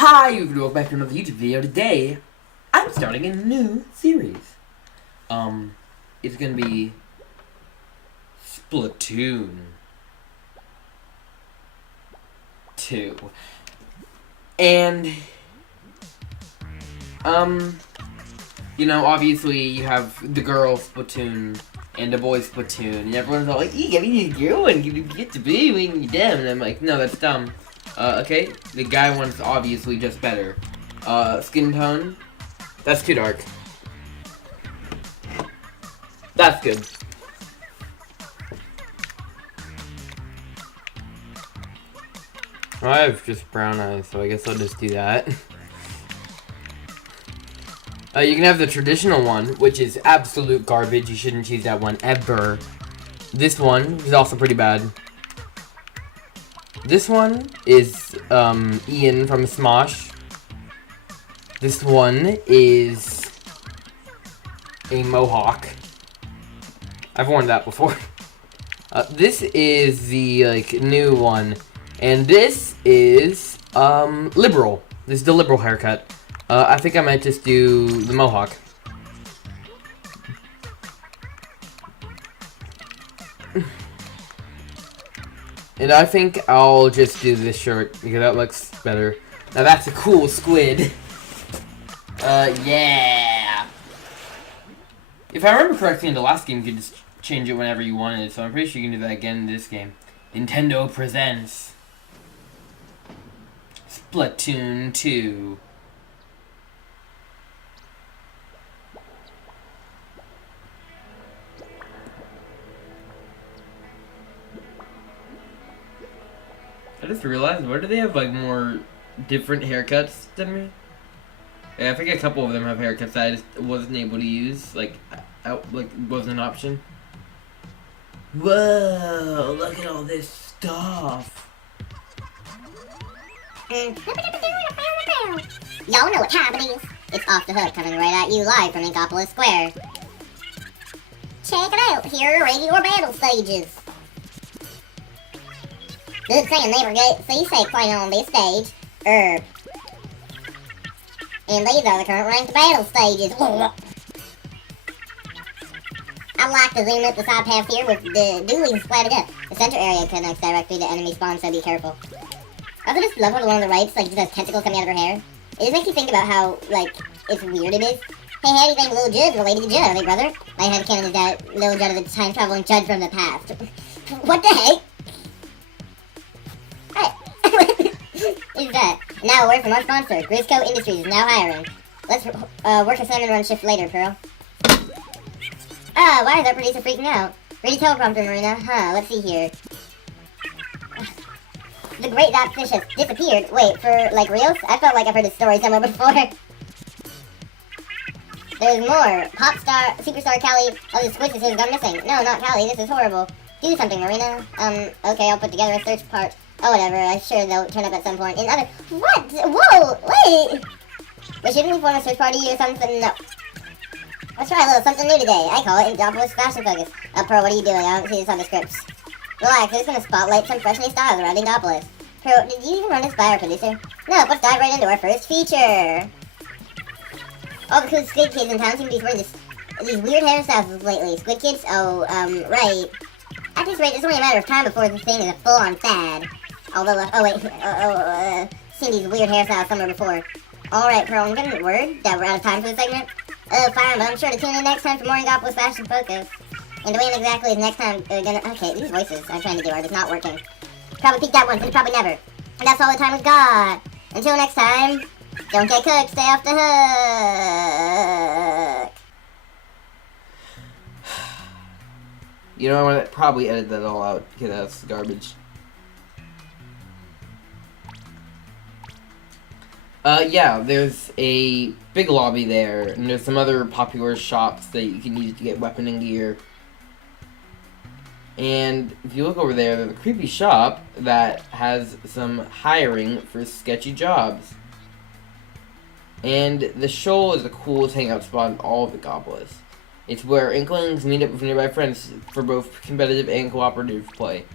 Hi, welcome back to another YouTube video. Today, I'm starting a new series. It's gonna be Splatoon 2. And, obviously you have the girl Splatoon and the boy Splatoon, and everyone's all like, I mean, a girl one, you get to be when you're dumb. And I'm like, no, that's dumb. Okay, the guy one's obviously just better. Skin tone, that's too dark. That's good. I have just brown eyes, so I guess I'll just do that. You can have the traditional one, which is absolute garbage. You shouldn't choose that one ever. This one is also pretty bad. This one is Ian from Smosh. This one is a mohawk. I've worn that before. This is the new one, and this is liberal. This is the liberal haircut. I think I might just do the mohawk. And I think I'll just do this shirt, because that looks better. Now that's a cool squid. Yeah! If I remember correctly in the last game, you could just change it whenever you wanted, so I'm pretty sure you can do that again in this game. Nintendo presents Splatoon 2. I just realized, why do they have more different haircuts than me? Yeah, I think a couple of them have haircuts that I just wasn't able to use, wasn't an option. Whoa, look at all this stuff. Y'all know what time it is. It's Off the Hook coming right at you live from Inkopolis Square. Check it out, here are regular battle stages. Good saying never get see safe playing on this stage. And these are the current ranked battle stages. I like to zoom up the side path here with the dueling splattered up. The center area connects directly to enemy spawn, so be careful. I also just love how one of the rapes, just has tentacles coming out of her hair. It just makes you think about how, it's weird it is. Hey, how do you think Lil Judd's related to Judd, brother? My headcanon is that Lil Judd is a time-traveling Judd from the past. What the heck? Is that? Now a word from our sponsor, Grisco Industries is now hiring. Let's work a salmon run shift later, Pearl. Why is our producer freaking out? Ready teleprompter, Marina. Let's see here. The great that fish has disappeared. Wait, for, reals? I felt like I've heard this story somewhere before. There's more. Pop star, superstar Callie of the Squid has gone missing. No, not Callie, this is horrible. Do something, Marina. Okay, I'll put together a search part. Oh, whatever, I'm sure they'll turn up at some point. In other... What? Whoa, wait! Wait, shouldn't we form a search party or something? No. Let's try a little something new today. I call it Inkopolis Fashion Focus. Pearl, what are you doing? I don't see this on the scripts. Relax, I'm just gonna spotlight some fresh new styles around Inkopolis. Pearl, did you even run this by our producer? No, let's dive right into our first feature. All the cool Squid Kids in town seem to be wearing these weird hairstyles lately. Squid Kids? Oh, right. At this rate, it's only a matter of time before this thing is a full-on fad. Although, seen these weird hairstyles somewhere before. Alright, Pearl, I'm getting word that we're out of time for the segment. Fine, but I'm sure to tune in next time for more Inkopolis Fashion Focus. And when exactly is next time okay, these voices I'm trying to do are just not working. Probably peeked that once, and probably never. And that's all the time we've got. Until next time, don't get cooked, stay off the hook. You know, I'm gonna probably edit that all out, because that's garbage. Yeah, there's a big lobby there, and there's some other popular shops that you can use to get weapon and gear. And if you look over there, there's a creepy shop that has some hiring for sketchy jobs. And the shoal is the coolest hangout spot in all of Inkopolis. It's where Inklings meet up with nearby friends for both competitive and cooperative play.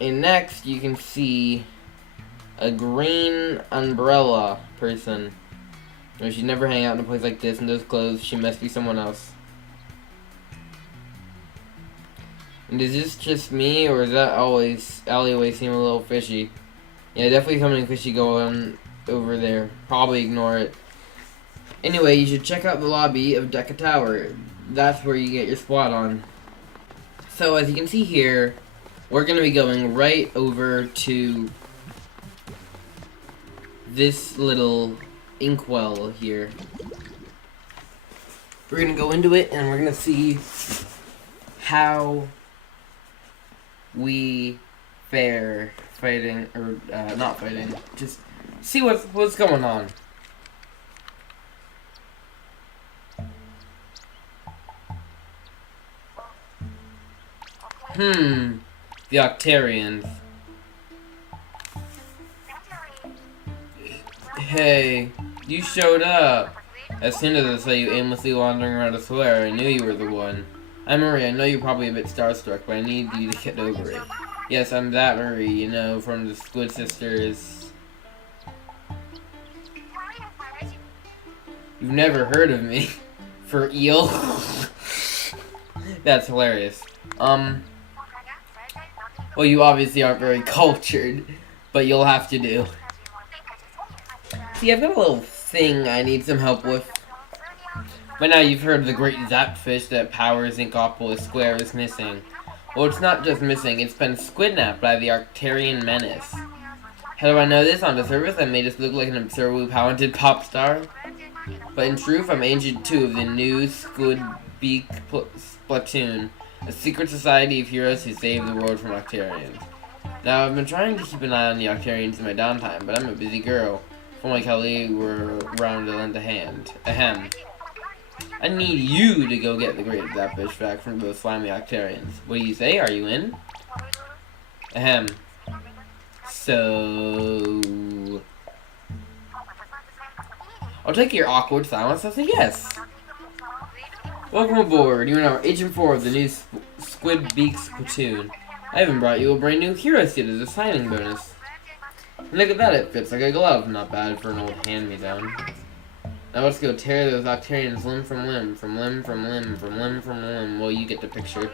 And next, you can see a green umbrella person. No, she'd never hang out in a place like this in those clothes. She must be someone else. And is this just me, or is that alleyway seem a little fishy? Yeah, definitely something fishy going over there. Probably ignore it. Anyway, you should check out the lobby of Deca Tower. That's where you get your spot on. So, as you can see here, we're going to be going right over to this little inkwell here. We're going to go into it, and we're going to see how we fare fighting, or not fighting, just see what's going on. The Octarians. Hey, you showed up. As soon as I saw you aimlessly wandering around a square, I knew you were the one. I'm Marie. I know you're probably a bit starstruck, but I need you to get over it. Yes, I'm that Marie, you know, from the Squid Sisters. You've never heard of me. For eel? That's hilarious. Well, you obviously aren't very cultured, but you'll have to do. See, I've got a little thing I need some help with. By now you've heard of the great zapfish that powers Inkopolis Square is missing. Well, it's not just missing, it's been squidnapped by the Arctarian menace. How do I know this? On the surface, I may just look like an absurdly talented pop star. But in truth, I'm Agent 2 of the new Squid Beak Splatoon, a secret society of heroes who save the world from Octarians. Now, I've been trying to keep an eye on the Octarians in my downtime, but I'm a busy girl. If only Kelly were around to lend a hand. Ahem. I need you to go get the great Zapfish back from those slimy Octarians. What do you say? Are you in? Ahem. So... I'll take your awkward silence as a yes. Welcome aboard. You are now Agent 4 of the new Squid Beak Splatoon. I even brought you a brand new hero suit as a signing bonus. And look at that, it fits like a glove. Not bad for an old hand-me-down. Now let's go tear those Octarians limb from limb, from limb from limb, from limb from limb. Well, you get the picture.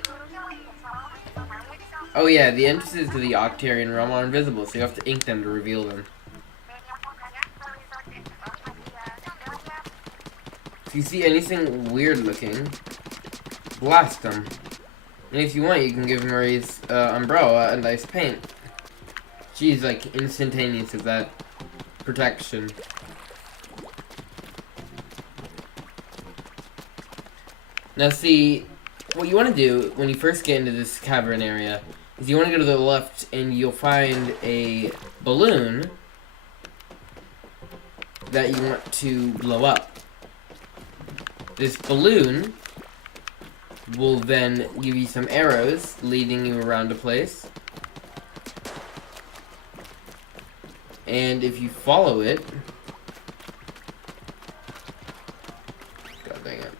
Oh yeah, the entrances to the Octarian realm are invisible, so you have to ink them to reveal them. If you see anything weird looking, blast them. And if you want, you can give Marie's umbrella a nice paint. She's like instantaneous with that protection. Now see, what you want to do when you first get into this cavern area is you want to go to the left and you'll find a balloon that you want to blow up. This balloon will then give you some arrows leading you around a place. And if you follow it... God dang it.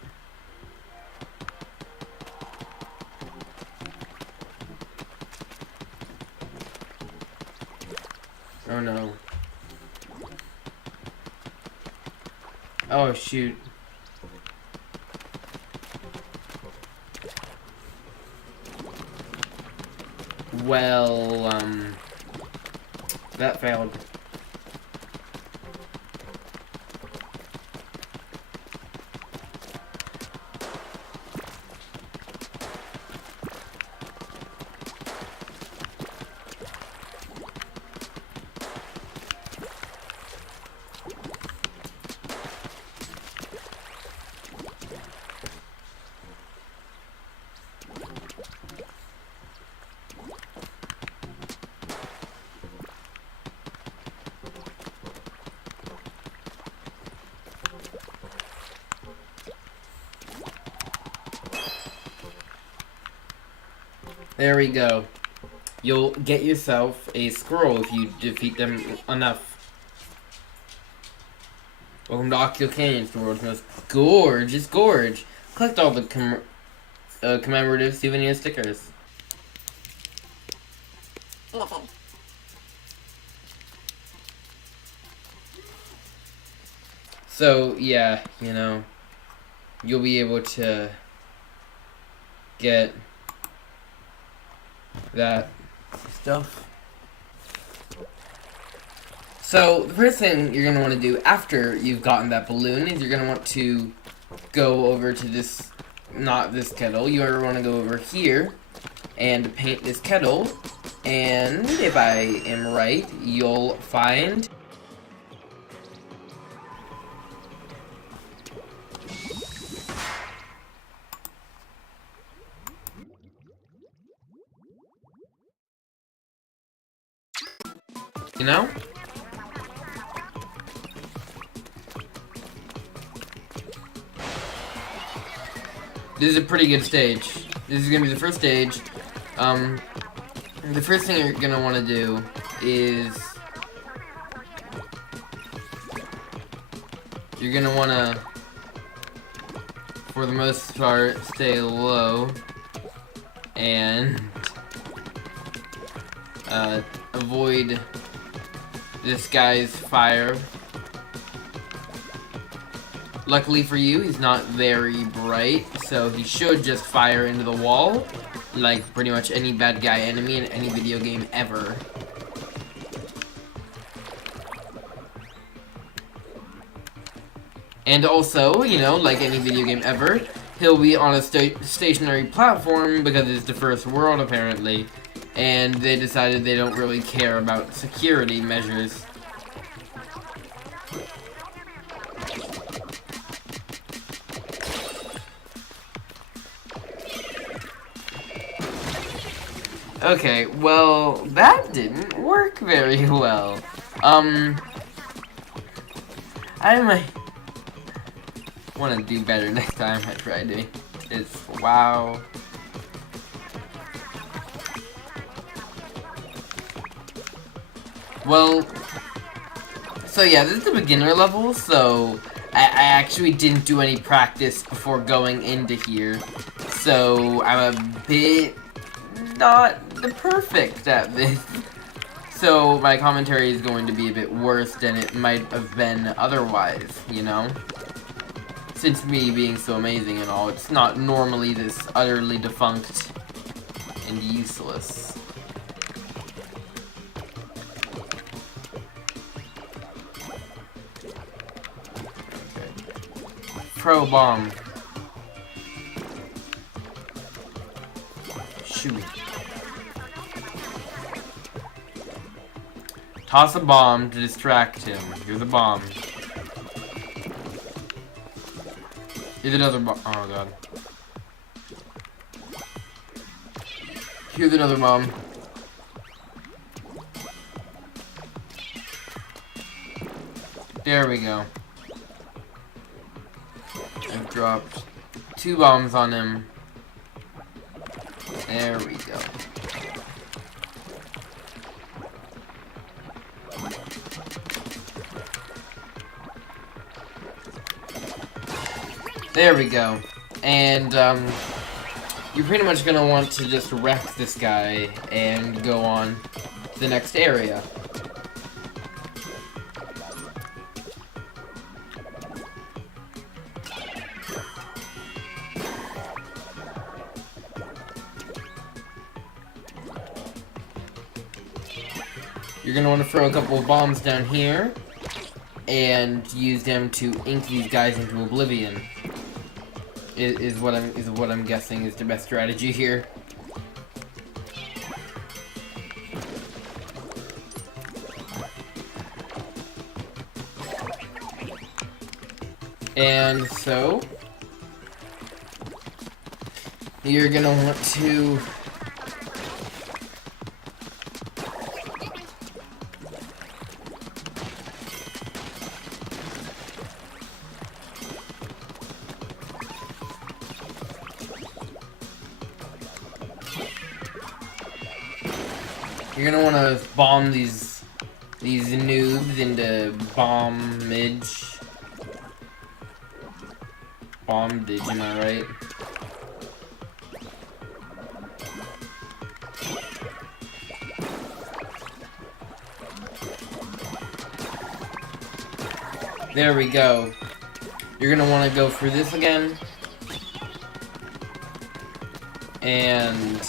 Oh no. Oh shoot. Well, that failed. There we go. You'll get yourself a scroll if you defeat them enough. Welcome to Octo Canyon's the world's most gorgeous gorge. Collect all the commemorative souvenir stickers. So, yeah, you know, you'll be able to get that stuff. So, the first thing you're going to want to do after you've gotten that balloon is you're going to want to go over to this, not this kettle, you want to go over here and paint this kettle, and if I am right, you'll find you know? This is a pretty good stage. This is gonna be the first stage. The first thing you're gonna want to do is you're gonna want to, for the most part, stay low and avoid this guy's fire. Luckily for you, he's not very bright, so he should just fire into the wall, like pretty much any bad guy enemy in any video game ever. And also, you know, like any video game ever, he'll be on a stationary platform because it's the first world, apparently, and they decided they don't really care about security measures. Okay, well, that didn't work very well. I might want to do better next time I try to. It's, wow. Well, so yeah, this is the beginner level, so I actually didn't do any practice before going into here. So I'm a bit not the perfect at this. So my commentary is going to be a bit worse than it might have been otherwise, you know? Since me being so amazing and all, it's not normally this utterly defunct and useless. Okay. Pro bomb. Shoot. Toss a bomb to distract him. Here's a bomb. Here's another bomb. Oh god. Here's another bomb. There we go. I've dropped 2 bombs on him. There we go. There we go. And, you're pretty much gonna want to just wreck this guy and go on to the next area. You're gonna want to throw a couple of bombs down here and use them to ink these guys into oblivion. Is what I'm guessing is the best strategy here. And so you're gonna want to want to bomb these noobs into bombage. Bombage, am I right? There we go. You're gonna want to go through this again. And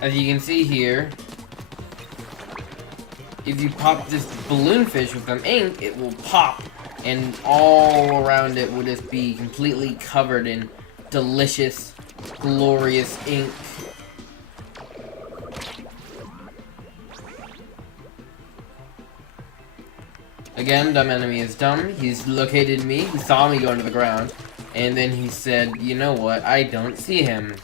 as you can see here, if you pop this balloon fish with some ink, it will pop, and all around it will just be completely covered in delicious, glorious ink. Again, dumb enemy is dumb. He's located me, he saw me go into the ground, and then he said, you know what, I don't see him.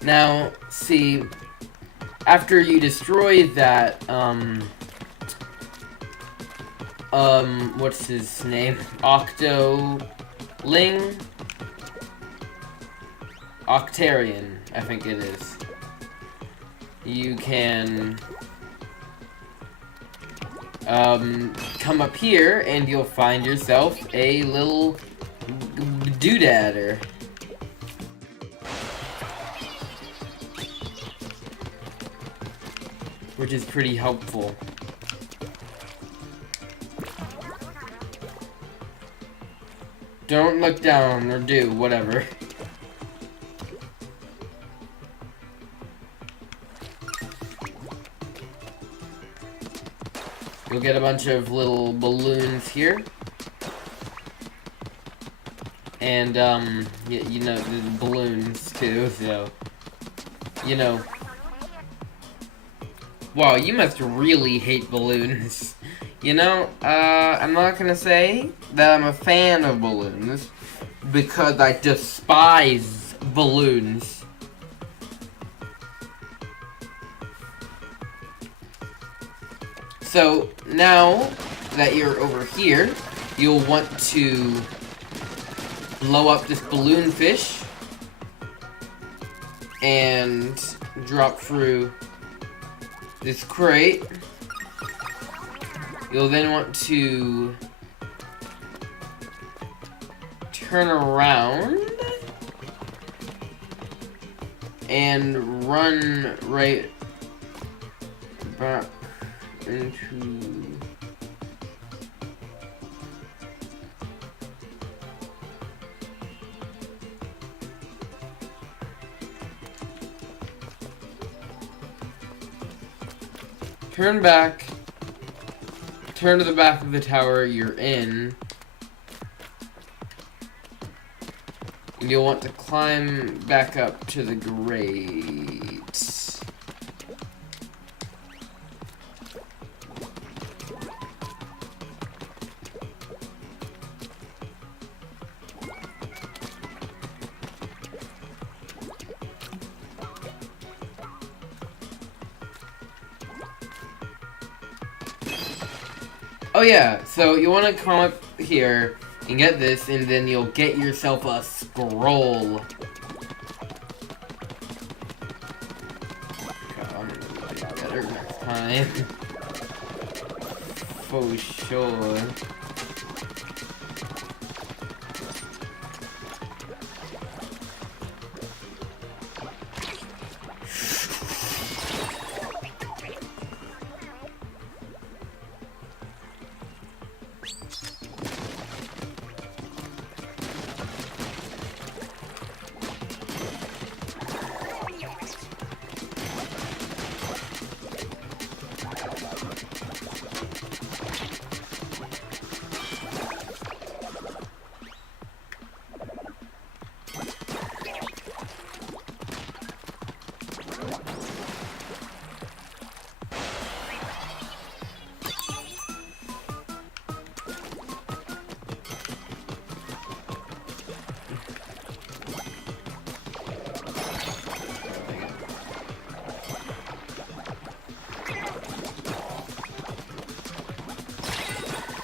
Now, see, after you destroy that, what's his name? Octoling? Octarian, I think it is. You can come up here and you'll find yourself a little doodader. Which is pretty helpful. Don't look down, or do, whatever. You'll get a bunch of little balloons here. And, you know, the balloons, too, so... You know... Wow, you must really hate balloons. You know, I'm not gonna say that I'm a fan of balloons, because I despise balloons. So, now that you're over here, you'll want to blow up this balloon fish and drop through this crate. You'll then want to turn around and run right back into... Turn back, turn to the back of the tower you're in, and you'll want to climb back up to the grate. Oh yeah, so you want to come up here and get this, and then you'll get yourself a scroll. God, I'm gonna do better next time. For sure.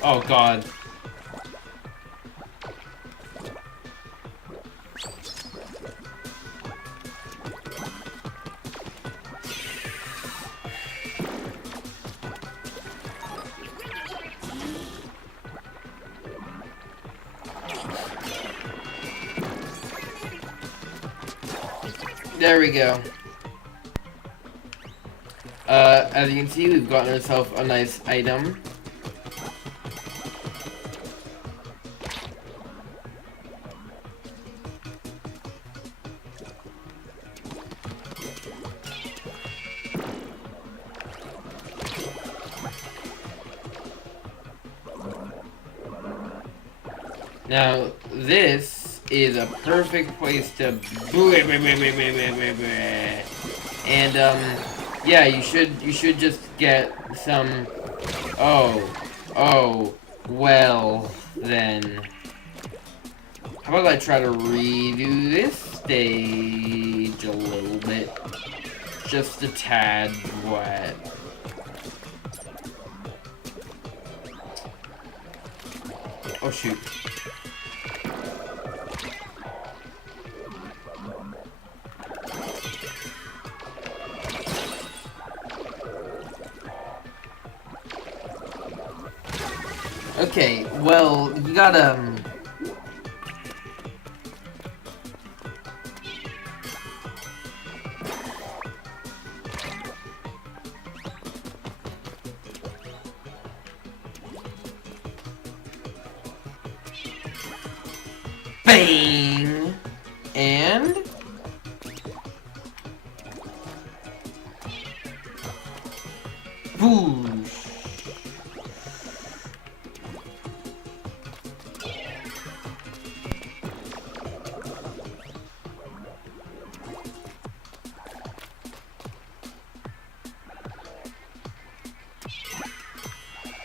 Oh god. There we go. As you can see, we've gotten ourselves a nice item. Now, this is a perfect place to and yeah, you should just get some. Oh, well then. How about I try to redo this stage a little bit, just a tad wet. Oh shoot. Okay, well, you gotta... Bang! And... Boosh!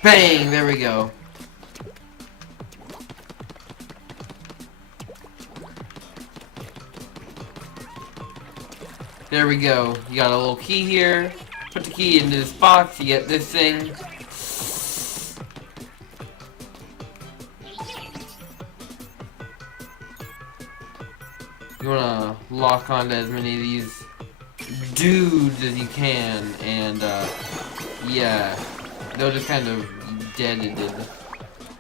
Bang! There we go. There we go. You got a little key here. Put the key into this box. You get this thing. You wanna lock onto as many of these dudes as you can, and yeah, they'll just kind of dead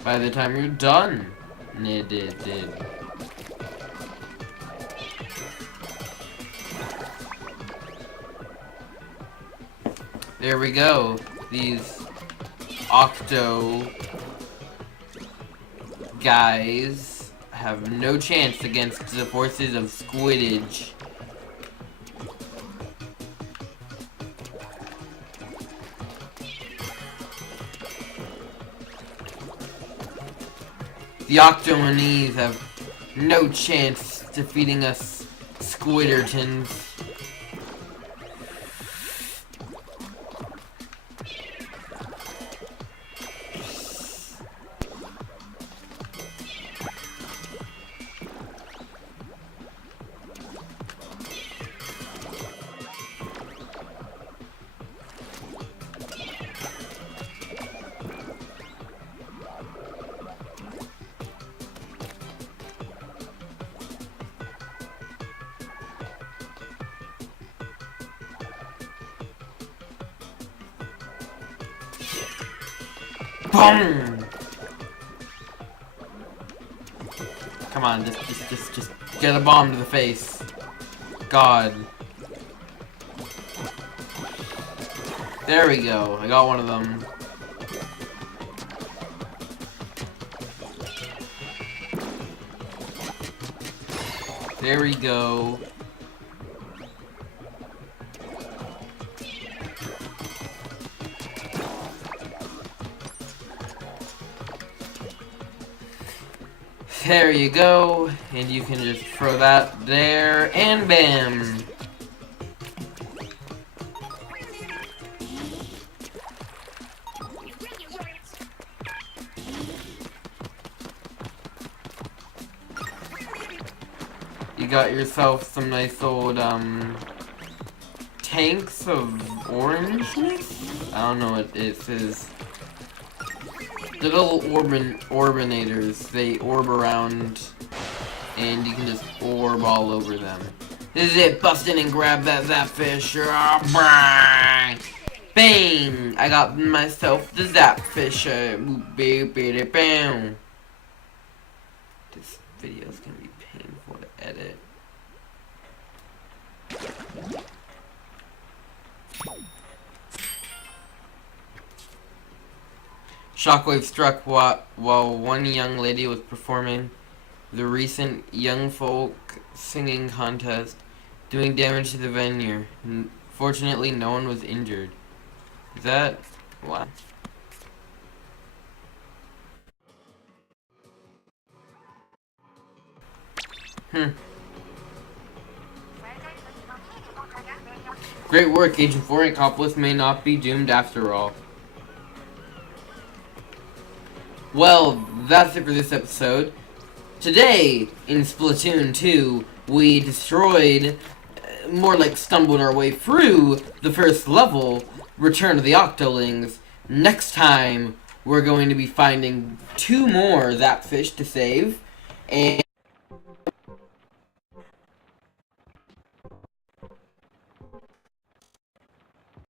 by the time you're done. Did. There we go. These Octo guys have no chance against the forces of Squiddage. The Octomonies have no chance defeating us Squiddertons. Boom! Come on, just get a bomb to the face. God. There we go. I got one of them. There we go. There you go, and you can just throw that there, and bam! You got yourself some nice old, tanks of orangeness? I don't know what it is. The little orbinators, they orb around, and you can just orb all over them. This is it, bust in and grab that Zapfish. Bang! I got myself the Zapfish. Bam! This video is gonna be painful to edit. Shockwave struck while one young lady was performing the recent Young Folk Singing Contest, doing damage to the venue. Fortunately, no one was injured. Is that... what? Great work, Agent 4. Accomplice may not be doomed after all. Well, that's it for this episode. Today, in Splatoon 2, we destroyed, more like stumbled our way through the first level, Return of the Octolings. Next time, we're going to be finding 2 more Zapfish to save. And